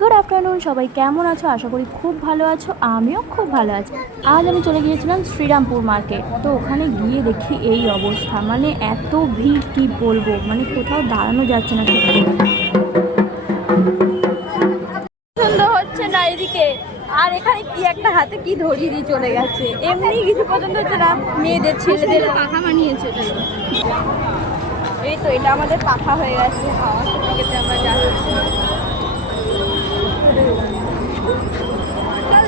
Good afternoon, সবাই কেমন আছো? আশা করি খুব ভালো আছো, আমিও খুব ভালো আছি। আজ আমি চলে গিয়েছিলাম শ্রীরামপুর মার্কেট। তো ওখানে গিয়ে দেখি এই অবস্থা, মানে এত ভিড় কি বলবো, মানে কোথাও দাঁড়ানো যাচ্ছে না। পছন্দ হচ্ছে না এদিকে, আর এখানে কি একটা হাতে কি ধরিয়ে দিয়ে চলে গেছে, এমনি কিছু পছন্দ হচ্ছে না। মেয়েদের ছেলেদের পাখা বানিয়েছে। এই তো এটা আমাদের পাখা হয়ে গেছে, হাওয়া খেতে আমরা যাচ্ছি।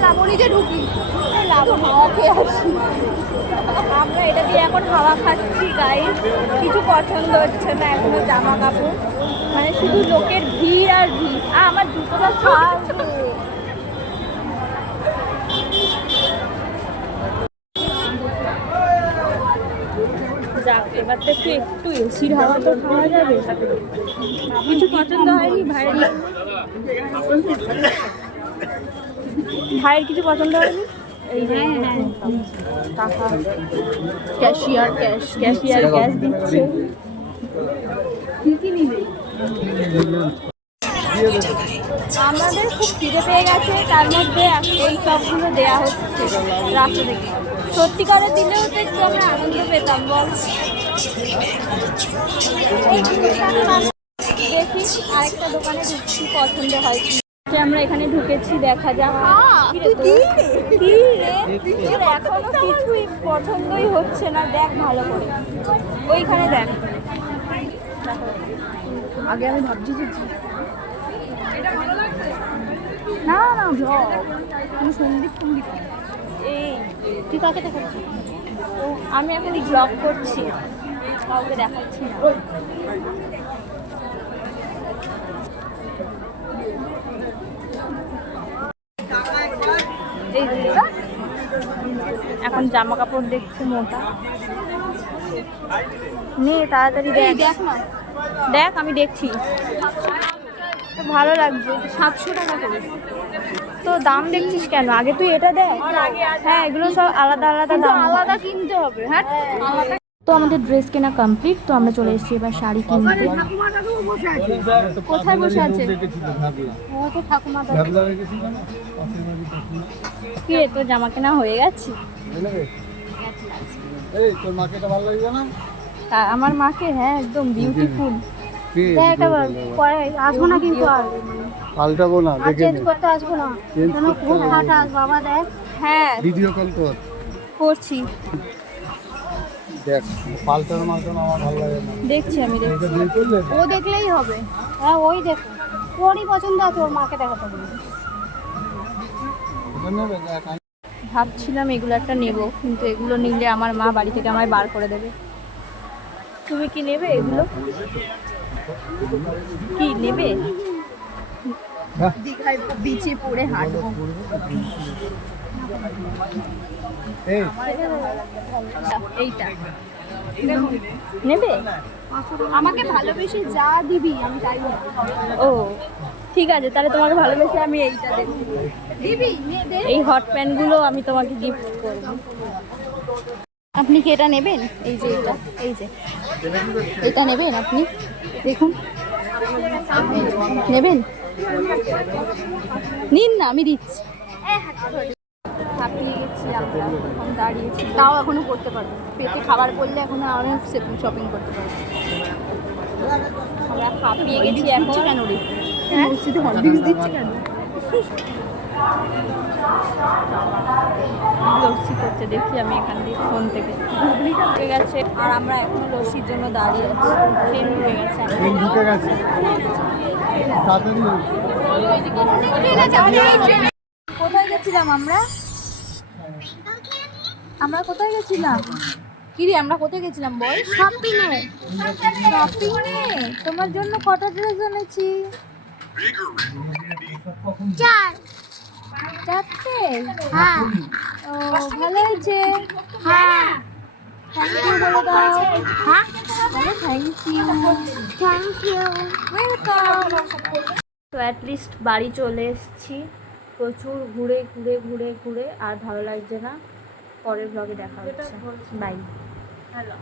লাবণীতে ঢুকি, হাওয়া খেয়ে আসি। আমরা এটা দিয়ে এখন হাওয়া খাচ্ছি গাইস। কিছু পছন্দ হচ্ছে না এখনো জামা কাপড়, মানে শুধু লোকের ভিড় আর ভিড়। আমার জুতোটা ছাড়বে। যাক, এবার তো একটু এসির হাওয়া তো খাওয়া যাবে। কিছু পছন্দ হয়নি ভাইয়ের, ভাইয়ের কিছু পছন্দ হয়নি। এই যে টাকা, ক্যাশিয়ার ক্যাশ দিচ্ছে। কি নিবে? আমাদের খুব খিদে পেয়ে গেছে, তার মধ্যে এই সবগুলো দেয়া হচ্ছে রাস্তা থেকে। সত্যিকারে দিলেও তো একটু আমরা আনন্দ পেতাম বল। দেখি আরেকটা দোকানে ঢুকছি, পছন্দ হয় কি। আমরা এখানে ঢুকেছি, দেখা যাক। এখনো কিছুই পছন্দই হচ্ছে না, দেখ ভালো করে ওইখানে দেখ। আগে আমি ভাবছি যে না না ব্লগ সঙ্গীত এই তুই কাকে দেখাচ্ছিস? আমি এখন ব্লগ করছি, কাউকে দেখাচ্ছি না। এখন জামা কাপড় দেখছি মোটা। নে তাড়াতাড়ি দেখ না, দেখ আমি দেখছি। ভালো লাগছে, 700 টাকা করে। তো দাম দেখছিস কেন? আগে তুই এটা দেখ। হ্যাঁ, এগুলো সব আলাদা আলাদা দাম, আলাদা কিনতে হবে। হ্যাঁ আলাদা। তো আমাদের ড্রেস কেনা কমপ্লিট, তো আমরা চলে এসেছি এবার শাড়ি কিনতে। কোথায় বসে আছে? কি রে, তোর জামা কেনা হয়ে গেছে? আমার মাকে, হ্যাঁ একদম বিউটিফুল। আসবো না কিন্তু, আর পাল্টাবো না, চেঞ্জ করতে আসবো না, খুব ফাটা বাবা। দেখ, হ্যাঁ ভিডিও কল করছি। দেখ পাল্টানো মাল্টানো আমার ভালো লাগে না। দেখছি আমি, ও দেখলেই হবে। হ্যাঁ ওই দেখ, ওরই পছন্দ আছে, ওর মাকে দেখাতে হবে। ভাবছিলাম এগুলো একটা নেব, কিন্তু এগুলো নিলে আমার মা বাড়ি থেকে আমায় বার করে দেবে। তুমি কি নেবে? এগুলো কি নেবে? দীঘায় বিচে পড়ে হাঁটবো। এইটা নেবে? আমাকে ভালোবেসে যা দিবি আমি তাই। ও ঠিক আছে, তাহলে তোমাকে ভালোবেসে আমি এইটা দিবি। এই হট প্যান্টগুলো আমি তোমাকে গিফট করব। আপনি কি এটা নেবেন? এই যে এটা, এই যে এটা নেবেন আপনি? দেখুন, নেবেন? নিন না, আমি দিচ্ছি। হাঁপিয়ে গেছি আমরা, এখন দাঁড়িয়েছি, তাও এখনো করতে পারবো। পেটে খাবার পড়লে এখনো অনেক শপিং করতে পারবো। আমরা হাঁপিয়ে গেছি এখন। কেন রে? হ্যাঁ হরলিক্স দিচ্ছে কেন? লস্যি করছে, দেখি আমি এখান দিয়ে ফোন থেকে। ঢুকে গেছে, আর আমরা এখনো লস্যির জন্য দাঁড়িয়ে আছি। ট্রেন ঢুকে গেছে, কোথায় গেছিলাম আমরা? আমরা কোথায় গেছিলাম? কিরে আমরা কোথায় গেছিলাম বল? শপিংয়ে। তোমার জন্য কটা ড্রেস এনেছি? চারটে? হ্যাঁ। ও ভালো হয়েছে। হ্যাঁ থ্যাংক ইউ বলে দাও। হ্যাঁ থ্যাংক ইউ ওয়েলকাম। তো অ্যাটলিস্ট বাড়ি চলে এসেছি। প্রচুর ঘুরে আর ভালো লাগছে না। পরের ব্লগে দেখা হচ্ছে, বাই। হ্যালো।